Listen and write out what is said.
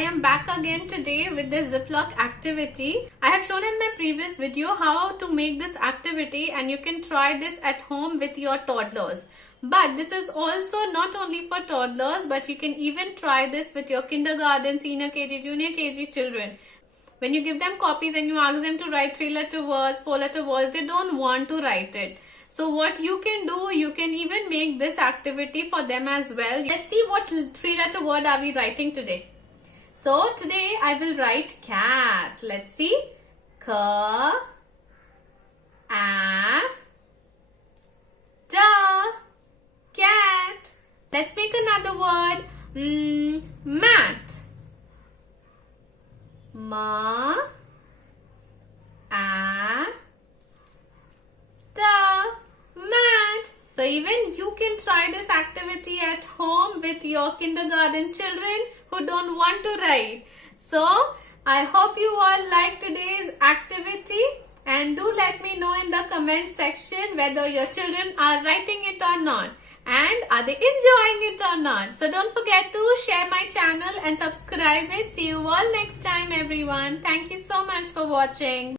am back again today with this Ziploc activity. I have shown in my previous video how to make this activity and you can try this at home with your toddlers. But this is also not only for toddlers, but you can even try this with your kindergarten, senior KG, junior KG children. When you give them copies and you ask them to write 3-letter words, 4-letter words, they don't want to write it. So what you can do, you can even make this activity for them as well. Let's see what 3-letter word are we writing today. So today I will write cat. Let's see. Ka, a, da, cat. Let's make another word. Mat. Ma, a, da, mat. So even you can try this activity at home with your kindergarten children who don't want to write. So I hope you all like today's activity, and do let me know in the comment section whether your children are writing it or not. And are they enjoying it or not? So don't forget to share my channel and subscribe it. See you all next time everyone. Thank you so much for watching.